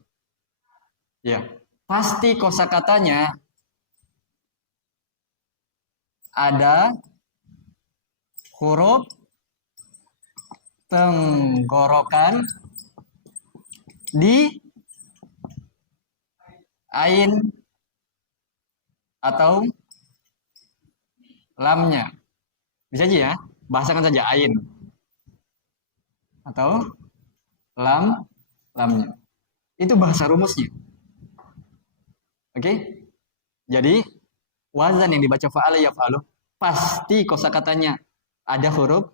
Ya, pasti kosa katanya ada huruf tenggorokan di ain atau lamnya. Bisa aja ya, bahasakan saja ain atau lamnya. Itu bahasa rumusnya. Oke? Jadi wazan yang dibaca fa'ala yaf'alu pasti kosakatanya ada huruf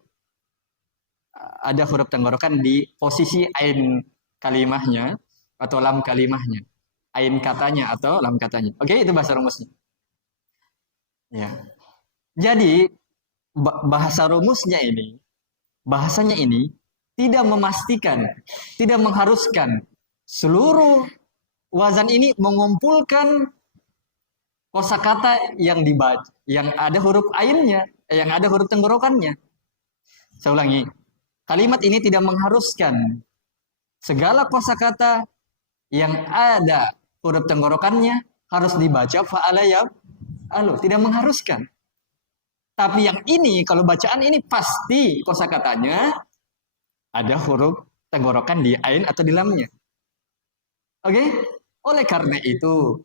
tenggorokan di posisi ain kalimahnya atau lam kalimahnya. Ain katanya atau lam katanya. Oke, itu bahasa rumusnya. Ya. Jadi bahasa rumusnya ini, bahasanya ini tidak memastikan, tidak mengharuskan seluruh wazan ini mengumpulkan kosakata yang dibaca, yang ada huruf ainnya, yang ada huruf tenggorokannya. Saya ulangi, kalimat ini tidak mengharuskan segala kosakata yang ada huruf tenggorokannya harus dibaca fa'ala yaf'alu, tidak mengharuskan. Tapi yang ini, kalau bacaan ini pasti kosakatanya ada huruf tenggorokan di ain atau di lamnya. Oke? Oleh karena itu,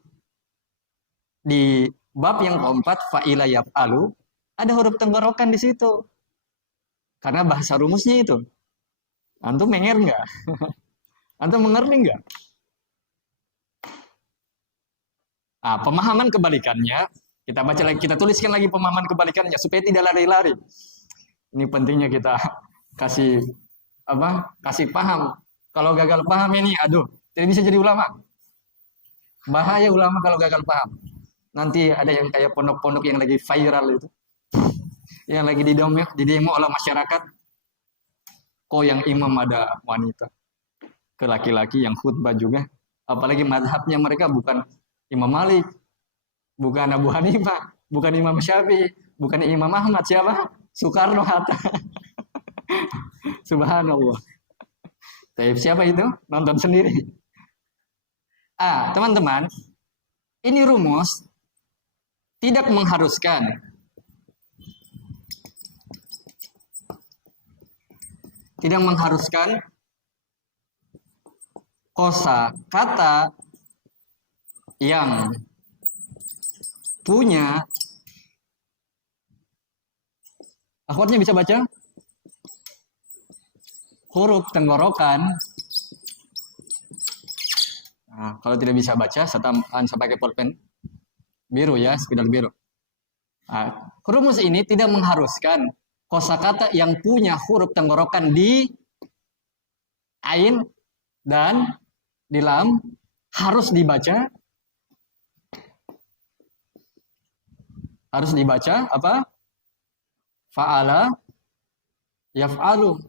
di bab yang keempat, fa'ila yaf'alu, ada huruf tenggorokan di situ. Karena bahasa rumusnya itu. Antum menger nggak? Antum mengerti nggak? Nah, pemahaman kebalikannya, kita baca lagi, kita tuliskan lagi pemahaman kebalikannya supaya tidak lari-lari. Ini pentingnya kita kasih kasih paham. Kalau gagal paham ini, aduh, tidak bisa jadi ulama. Bahaya ulama kalau gagal paham. Nanti ada yang kayak pondok-pondok yang lagi viral itu, yang lagi didemo oleh masyarakat. Kok yang imam ada wanita, ke laki-laki yang khutbah juga. Apalagi madhabnya mereka bukan Imam Malik, bukan Abu Hanifah, bukan Imam Syafi'i, bukan Imam Ahmad, siapa? Soekarno Hatta. Subhanallah. Tapi siapa itu? Nonton sendiri. Teman-teman, ini rumus tidak mengharuskan kosa kata yang punya, akhwatnya bisa baca huruf tenggorokan. Nah, kalau tidak bisa baca, saya pakai pulpen biru ya, spidol biru. Nah, rumus ini tidak mengharuskan kosakata yang punya huruf tenggorokan di ain dan di lam harus dibaca apa? Fa'ala yaf'alu.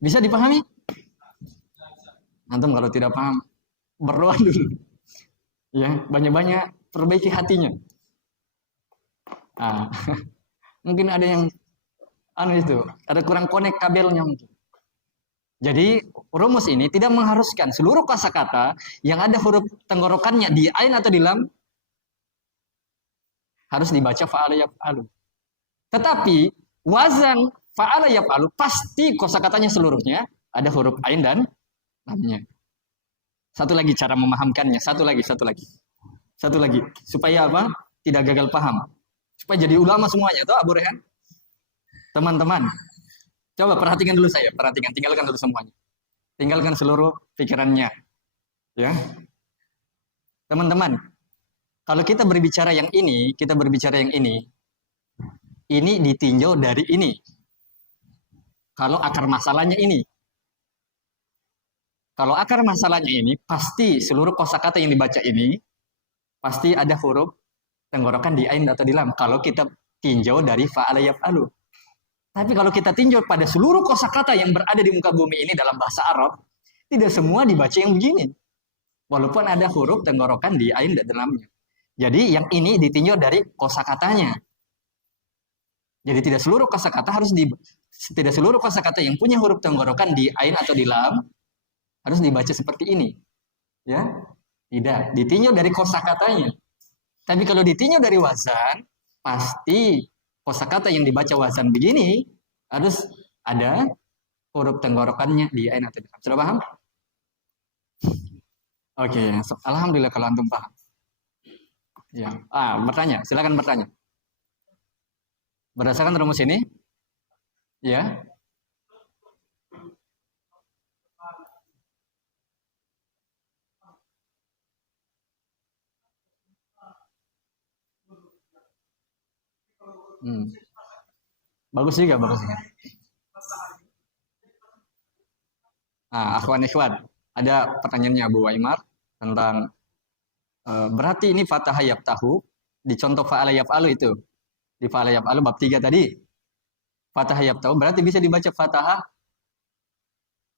Bisa dipahami? Antum kalau tidak paham, berdoa dulu. Ya, banyak-banyak perbaiki hatinya. Mungkin ada yang ada kurang konek kabelnya mungkin. Jadi rumus ini tidak mengharuskan seluruh kosakata yang ada huruf tenggorokannya di ain atau di lam harus dibaca fa'ala yaf'alu. Tetapi wazan fa'ala yaf'alu pasti kosakatanya seluruhnya ada huruf ain dan lamnya. Satu lagi cara memahamkannya, satu lagi supaya apa? Tidak gagal paham. Supaya jadi ulama semuanya, tuh Abu Rehan. Teman-teman, coba perhatikan dulu saya, tinggalkan dulu semuanya. Tinggalkan seluruh pikirannya. Ya. Teman-teman, kalau kita berbicara yang ini ditinjau dari ini. Kalau akar masalahnya ini. Kalau akar masalahnya ini, pasti seluruh kosakata yang dibaca ini, pasti ada huruf tenggorokan di ain atau di lam. Kalau kita tinjau dari fa'ala yaf'alu. Tapi kalau kita tinjau pada seluruh kosakata yang berada di muka bumi ini dalam bahasa Arab, tidak semua dibaca yang begini. Walaupun ada huruf tenggorokan di ain dan di lamnya. Jadi yang ini ditinjau dari kosakatanya. Jadi tidak seluruh kosakata yang punya huruf tenggorokan di ain atau di lam harus dibaca seperti ini. Ya, tidak. Ditinjau dari kosakatanya. Tapi kalau ditinjau dari wazan, pasti kosakata yang dibaca wazan begini harus ada huruf tenggorokannya di ain atau di lam. Sudah paham? Oke, alhamdulillah kalau antum paham. Ya, bertanya, silakan bertanya. Berdasarkan rumus ini, ya. Bagus juga. Akhwan, ada pertanyaannya Abu Waimar tentang berarti ini fathah yaftahu di contoh fa'ala yaf'alu itu Di fa'ala yaf'alu bab 3 tadi. Fatahah yaftahu berarti bisa dibaca fatahah,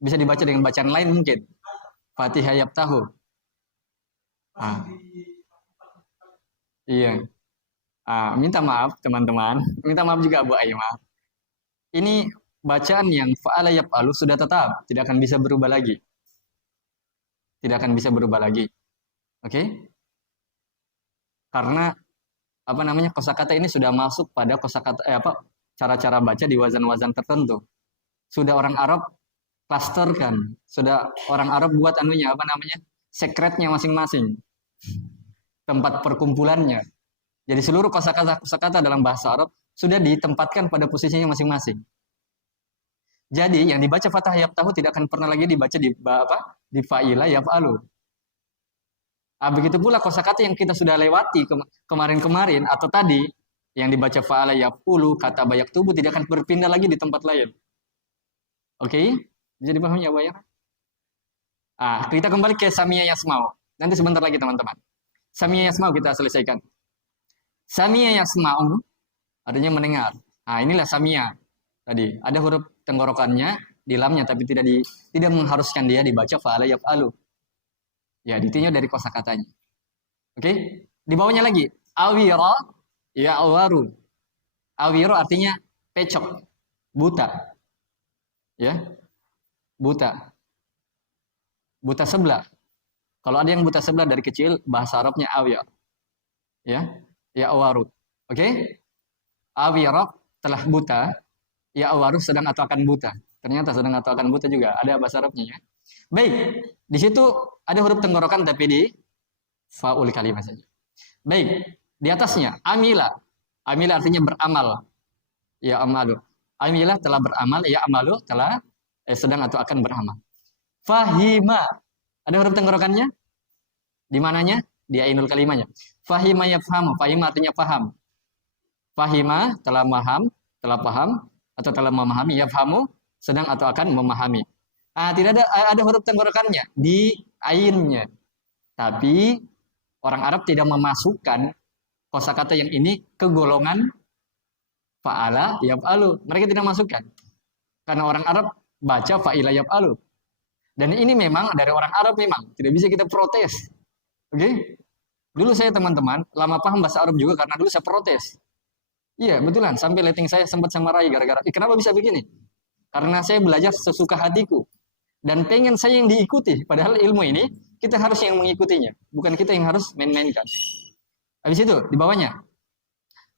bisa dibaca dengan bacaan lain mungkin. Fatihah yaftahu. Ah, iya. Minta maaf teman-teman. Minta maaf juga Bu Aimah. Ini bacaan yang fa'ala yaf'alu sudah tetap, tidak akan bisa berubah lagi. Tidak akan bisa berubah lagi. Oke? Karena apa namanya? Kosakata ini sudah masuk pada kosakata cara-cara baca di wazan-wazan tertentu. Sudah orang Arab klasterkan, sudah orang Arab buat anunya apa namanya? Sekretnya masing-masing. Tempat perkumpulannya. Jadi seluruh kosakata dalam bahasa Arab sudah ditempatkan pada posisinya masing-masing. Jadi yang dibaca fathah yaftahu tidak akan pernah lagi dibaca di fa'ila yaf'alu. Begitu pula kosakata yang kita sudah lewati kemarin-kemarin atau tadi yang dibaca fa'ala yaf'ulu, kata bayak tubuh tidak akan berpindah lagi di tempat lain. Oke? Bisa dipahami ya, Bayar? Kita kembali ke Samia Yasmau. Nanti sebentar lagi teman-teman. Samia Yasmau kita selesaikan. Samia Yasmau artinya mendengar. Inilah Samia. Tadi ada huruf tenggorokannya di lamnya tapi tidak mengharuskan dia dibaca fa'ala yaf'alu. Ya, ditinjau dari kosakatanya. Oke? Di bawahnya lagi awira ya'waru. Awiro artinya pecok, buta. Ya. Buta. Buta sebelah. Kalau ada yang buta sebelah dari kecil, bahasa Arabnya awir. Ya. Ya'waru. Oke? Awira telah buta. Ya'waru sedang atau akan buta. Ternyata sedang atau akan buta juga ada bahasa Arabnya ya. Baik, di situ ada huruf tenggorokan tapi di faul kalimat saja. Baik, di atasnya amila. Amila artinya beramal. Ya amalu. Amila telah beramal, ya amalu telah sedang atau akan beramal. Fahima. Ada huruf tenggorokannya? Di mananya? Di ainul kalimahnya. Fahima yafhamu. Fahima artinya paham. Fahima telah paham atau telah memahami, yafhamu sedang atau akan memahami. Tidak ada huruf tenggorokannya di ainnya. Tapi orang Arab tidak memasukkan kosakata yang ini ke golongan fa'ala yaf'alu. Mereka tidak masukkan. Karena orang Arab baca fa'ila yaf'alu. Dan ini memang dari orang Arab memang tidak bisa kita protes. Oke? Dulu saya teman-teman lama paham bahasa Arab juga karena dulu saya protes. Iya, betulan. Sampai letting saya sempat sama Rai gara-gara, kenapa bisa begini? Karena saya belajar sesuka hatiku. Dan pengen saya yang diikuti. Padahal ilmu ini, kita harus yang mengikutinya. Bukan kita yang harus main-mainkan. Habis itu, di bawahnya.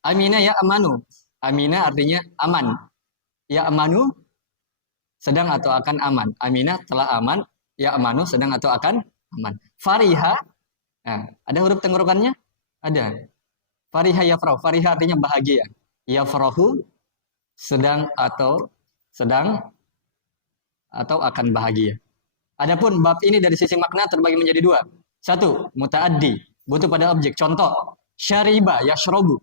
Amina ya amanu. Amina artinya aman. Ya amanu, sedang atau akan aman. Amina telah aman. Ya amanu, sedang atau akan aman. Fariha, ada huruf tenggorokannya? Ada. Fariha yafrahu. Fariha artinya bahagia. Yafrahu sedang atau akan bahagia. Adapun bab ini dari sisi makna terbagi menjadi dua. Satu, muta'addi, butuh pada objek. Contoh, syariba yashrobu.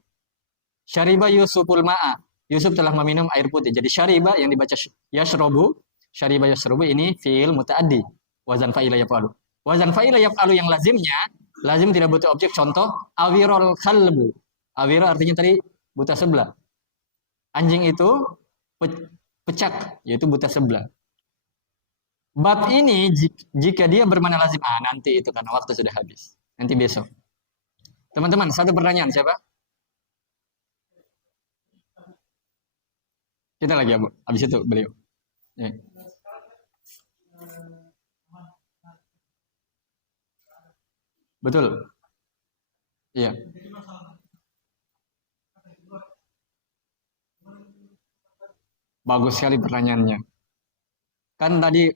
Syariba Yusuful ma'a. Yusuf telah meminum air putih. Jadi syariba yang dibaca yashrobu, syariba yashrobu ini fi'il muta'addi. Wazan fa'ila yaf'alu. Wazan fa'ila yaf'alu yang lazimnya lazim tidak butuh objek. Contoh, awirul khalbu. Awiro artinya tadi buta sebelah. Anjing itu pecak, yaitu buta sebelah. Bab ini jika dia bermakna lazim, nanti itu karena waktu sudah habis. Nanti besok. Teman-teman, satu pertanyaan siapa? Kita lagi ya, Bu. Habis itu beliau. Ya. Betul. Iya. Bagus sekali pertanyaannya. Kan tadi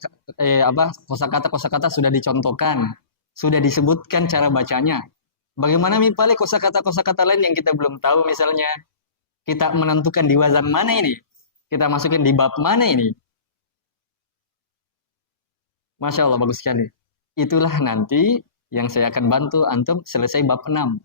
kosakata sudah dicontohkan, sudah disebutkan cara bacanya. Bagaimana misalnya kosakata lain yang kita belum tahu, misalnya kita menentukan di wazan mana ini, kita masukin di bab mana ini. Masya Allah, bagus sekali. Itulah nanti yang saya akan bantu antum selesai bab 6.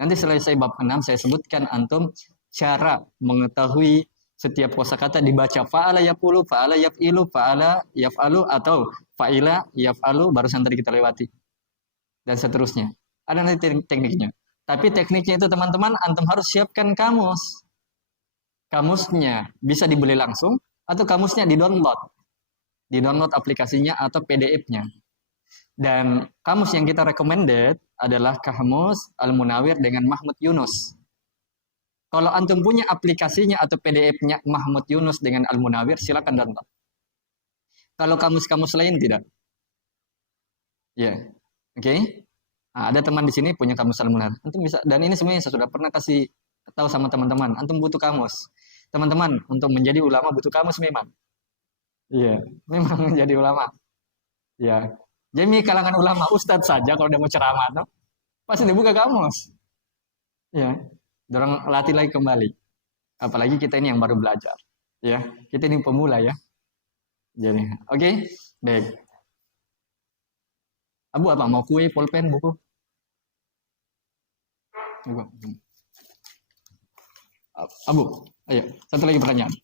Nanti selesai bab 6 saya sebutkan antum cara mengetahui setiap kosakata dibaca fa'ala yaf'ulu, fa'ala yaf'ilu, fa'ala yaf'alu atau fa'ila yaf'alu barusan tadi kita lewati. Dan seterusnya. Ada nanti tekniknya. Tapi tekniknya itu teman-teman, antum harus siapkan kamus. Kamusnya bisa dibeli langsung atau kamusnya di-download. Di-download aplikasinya atau PDF-nya. Dan kamus yang kita recommended adalah Kamus Al-Munawir dengan Mahmud Yunus. Kalau antum punya aplikasinya atau PDF-nya Mahmud Yunus dengan Al-Munawir, silakan download. Kalau kamus-kamus lain tidak. Ya, oke. Nah, ada teman di sini punya kamus Al-Munawir. Antum bisa, dan ini sebenarnya saya sudah pernah kasih tahu sama teman-teman. Antum butuh kamus. Teman-teman, untuk menjadi ulama butuh kamus memang. Iya, memang menjadi ulama. Ya, jadi kalangan ulama, ustadz saja kalau udah mau ceramah, no, pasti dibuka kamus. Ya, dorong latih lagi kembali. Apalagi kita ini yang baru belajar. Ya, kita ini pemula ya. Jadi, oke, baik. Abu apa? Mau kue, pulpen, buku? Abu, ayo, satu lagi pertanyaan.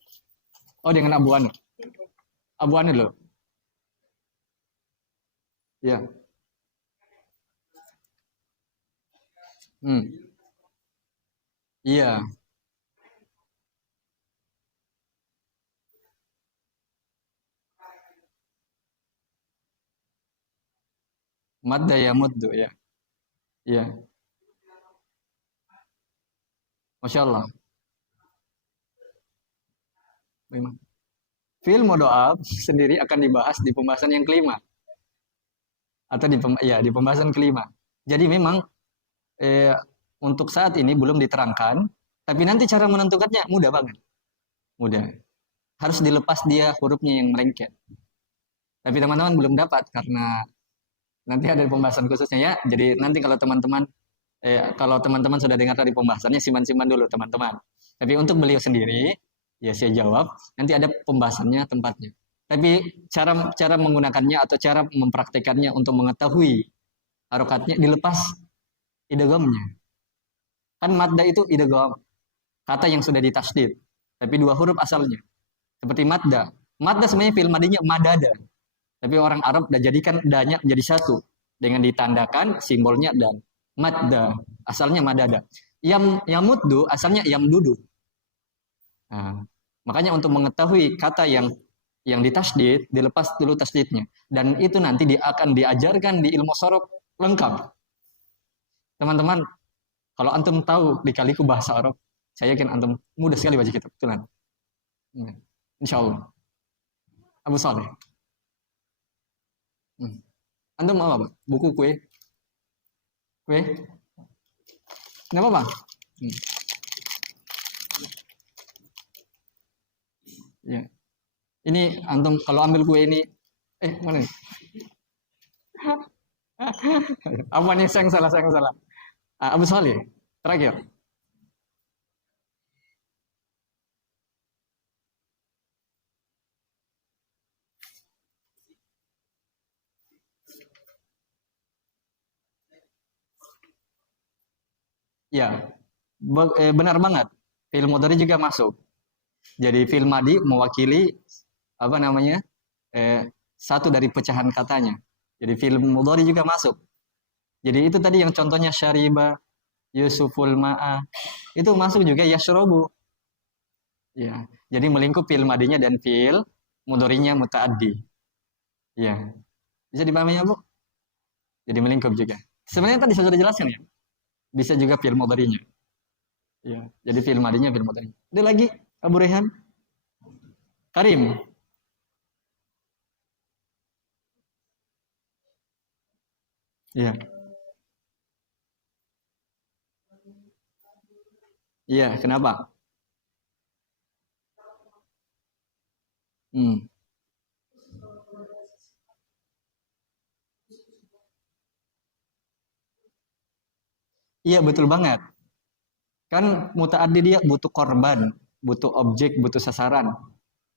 Oh, dengan Abu Anu. Abu Anu loh. Ya. Iya. Madda ya muddu ya. Iya. Masya Allah. Memang. Fil doa sendiri akan dibahas di pembahasan yang kelima atau di pembahasan kelima. Jadi memang eh, untuk saat ini belum diterangkan, tapi nanti cara menentukannya mudah banget. Mudah. Harus dilepas dia hurufnya yang melengket. Tapi teman-teman belum dapat karena nanti ada pembahasan khususnya ya. Jadi nanti kalau teman-teman sudah dengar tadi pembahasannya, simpan-simpan dulu teman-teman. Tapi untuk beliau sendiri, ya saya jawab, nanti ada pembahasannya tempatnya. Tapi cara menggunakannya atau cara mempraktekannya untuk mengetahui harokatnya dilepas idghamnya. Kan madda itu idgham, kata yang sudah ditasydid, tapi dua huruf asalnya. Seperti madda. Madda sebenarnya fi'il madinya madada. Tapi orang Arab udah jadikan danya jadi satu dengan ditandakan simbolnya dan madda. Asalnya madada. Yamuddu asalnya yamdudu. Nah, makanya untuk mengetahui kata yang ditasydid, dilepas dulu tasydidnya. Dan itu nanti akan diajarkan di ilmu sorof lengkap. Teman-teman, kalau antum tahu dikaliku bahasa Arab, saya yakin antum mudah sekali baca kitab. Betulan. Insya Allah. Abu Saleh. Antum mau apa? Buku, kue? Kue? Kenapa bang? Ya. Ini antum kalau ambil kue ini, mana nih? Apa nih? Saya yang salah. Abu Saleh, terakhir. Ya, benar banget. Fi'il mudhari juga masuk. Jadi fi'il madi mewakili apa namanya? Satu dari pecahan katanya. Jadi fi'il mudhari juga masuk. Jadi itu tadi yang contohnya syariba, Yusuful ma'a. Itu masuk juga yashrobu. Ya. Jadi melingkup fi'il madinya dan fi'il mudharinya muta'addi. Ya. Bisa dipahami ya, Bu? Jadi melingkup juga. Sebenarnya tadi sudah dijelaskan ya. Bisa juga fi'il mudhari'nya. Ya, jadi fi'il madinya fi'il mudhari'. Ada lagi Abu Rehan? Karim. Iya. Iya, kenapa? Hmm. Iya, betul banget. Kan muta'addi dia butuh korban, butuh objek, butuh sasaran.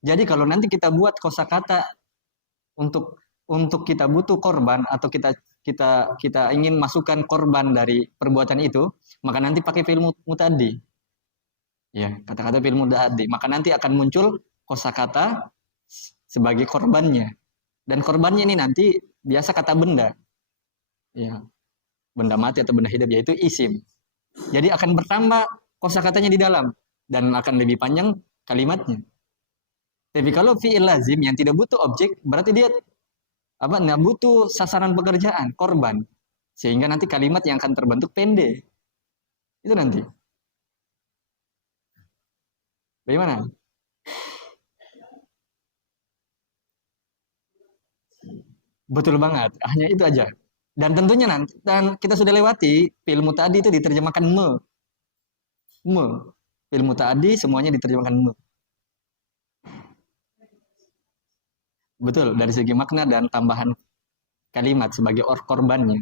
Jadi kalau nanti kita buat kosakata untuk kita butuh korban atau kita kita ingin masukkan korban dari perbuatan itu, maka nanti pakai fi'il muta'addi. Ya, kata-kata fi'il muta'addi. Maka nanti akan muncul kosakata sebagai korbannya. Dan korbannya ini nanti biasa kata benda. Ya, benda mati atau benda hidup yaitu isim. Jadi akan bertambah kosakatanya di dalam dan akan lebih panjang kalimatnya. Tapi kalau fi'il lazim yang tidak butuh objek, berarti dia apa? Nah, butuh sasaran pekerjaan, korban. Sehingga nanti kalimat yang akan terbentuk pendek. Itu nanti. Bagaimana? Betul banget. Hanya itu aja. Dan tentunya nanti, dan kita sudah lewati, ilmu tadi itu diterjemahkan me. Me. Ilmu tadi semuanya diterjemahkan me. Betul, dari segi makna dan tambahan kalimat sebagai korbannya.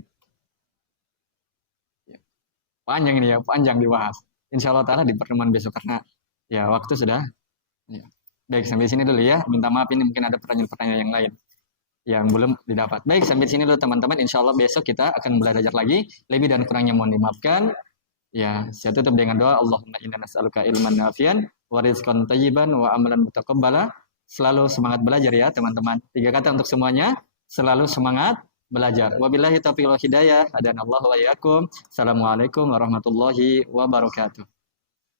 Panjang ini ya, panjang dibahas. Insya Allah Ta'ala di pertemuan besok karena ya waktu sudah. Ya. Baik, sampai sini dulu ya. Minta maaf ini mungkin ada pertanyaan-pertanyaan yang lain yang belum didapat. Baik, sampai sini dulu teman-teman. Insya Allah besok kita akan belajar lagi. Lebih dan kurangnya mohon dimaafkan. Ya, saya tutup dengan doa Allahumma inna nas'aluka ilman nafian wa rizqan thayyiban wa amalan mutaqabbala. Selalu semangat belajar ya, teman-teman. 3 kata untuk semuanya, selalu semangat belajar. Wabillahi taufiq wal hidayah. Hadanallahu wa iyyakum. Assalamualaikum warahmatullahi wabarakatuh.